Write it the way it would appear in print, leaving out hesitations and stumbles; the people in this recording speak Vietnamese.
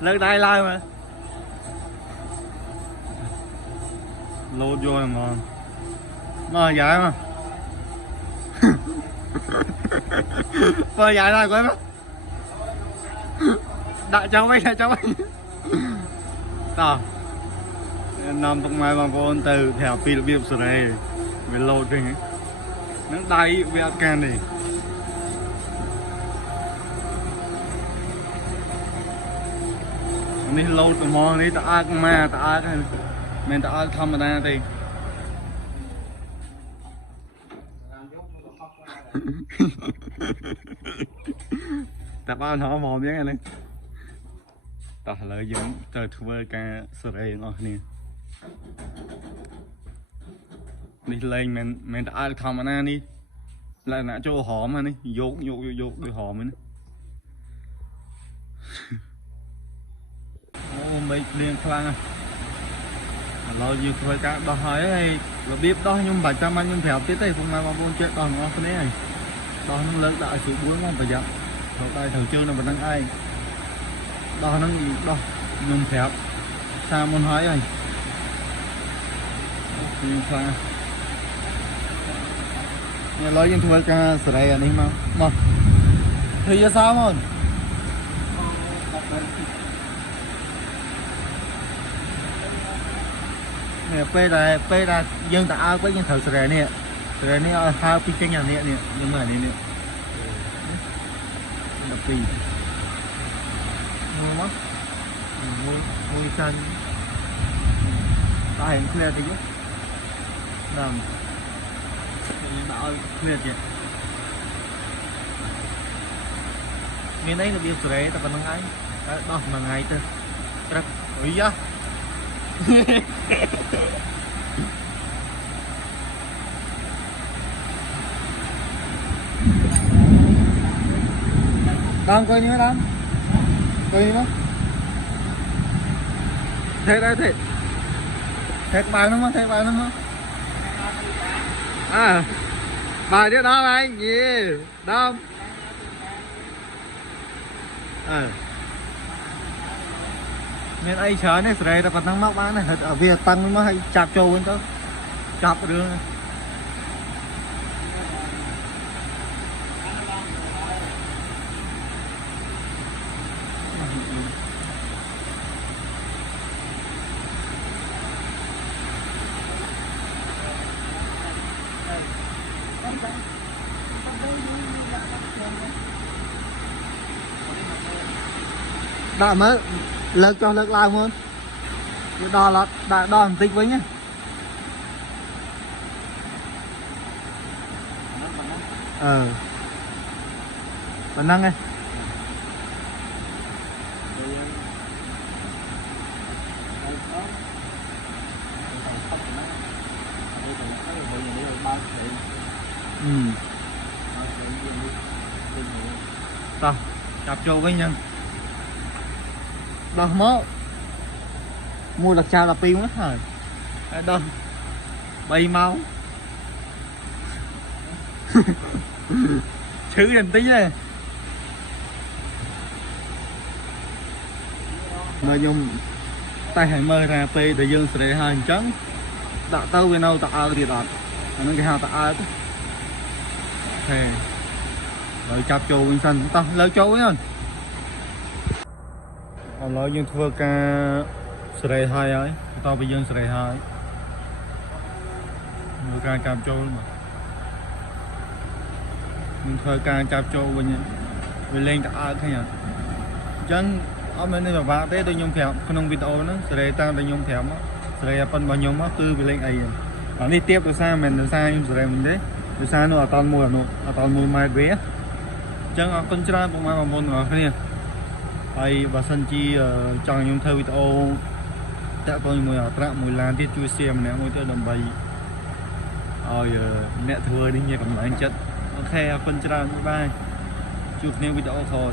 lên đây lai mà lột vô là ngon mà dài mà mà dài này quá đại cháu ấy tao nằm trong mai bằng con từ theo phi là biếp sửa này về lột đi nó đáy về can điនេះលោតកំងនេះតើអើមកតើអើមិនតើអើធម្មតាទេតែបានហៅមកយ៉ាងហ្នឹងតោះឥឡូវយើងទៅធ្វើការសេរីទាំងអស់គ្នានេះលេងមិនតើអើធម្មតានេះលក្ខណៈចូលហមនេះយកដូចហមហ្នឹងmấy liên khoang à lâu nhiều thời cả đòi hỏi hay và biết đó nhưng phải cho anh nhưng theo tiếp đây cũng mà con chuyện đòi ngon cái này đòi nó lớn đại số 4 ngon phải dặm rồi tay thầu chương là mình đang ai đòi nó đòi nhưng theo sao muốn hỏi này liên khoang nhà lối những thời cả sợi đây anh mà thì sao không nè pe là dân ta ao với dân thợ sợi nè sao cái chân nhà nè nhưng mà nè đập gì mua mất mua xanh ta hiện clear thì chứ làm đạo clear vậy miền đấy là biên sợi ta vẫn đang ấy đó mà ngày thôi rất ủi á đang coi như đang coi như thế đây thế bài nó mà à bài đứa đó anh gì đâu nên ai chờ này rồi ta còn đang mắc bán này ở Việt tăng nó hay chạp trâu bên đó chạp đường này. Đã mới lợt cho lợt lao hơn đo là đo một tích với nhá bản năng này rồi chạp trâu với nhân đó mớ mua là chào là pi mất rồi đâu bay mau chữ đèn tí này nội dung tay hãy mơ ra pi để dương sẽ hai trắng đã tao bên đâu tạo thì đạt nó cái hào tạo thì rồi chạp trâu bên sân tao lấy trâu ấy không nói dương thưa ca sợi hai ấy tao bây giờ sợi hai người ca chạm trâu mà nhưng thưa ca chạm trâu bây giờ về lên cả ai thế nhỉ chân ông bên đây là vạ thế tôi nhung thèm không video nó sợi tao tôi nhung thèm á sợi phân bao nhiêu mất tư về lên ấy ở đi tiếp từ xa mình từ xa nhưng sợi mình đấy từ xa nó ở toàn mùa nó ở toàn mùa mai vé chân ở con trai cũng mà môn ở kia hay và sân chi trong những thời video đã có mùi ở trạm mùi lan tiết chui xem nè mùi tôi đầm bày rồi mẹ thừa đi nhà cầm lại chất ok phân trà bye bye chụp nên video thôi.